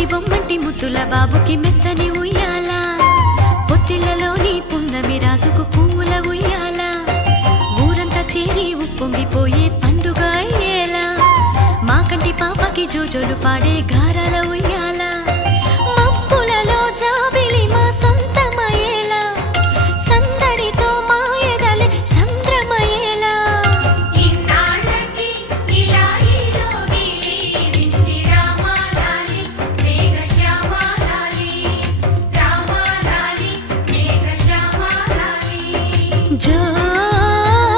బుజ్జి బొమ్మంటి ముద్దుల బాబుకి మెత్తని ఉయ్యాల పొత్తిళ్లలోని పున్నమి రాజుకు పువ్వుల ఉయ్యాల ఊరంతా చేరి ఉప్పొంగిపోయే పండుగ అయ్యేలా మా కంటి పాపకి జోజోలు పాడే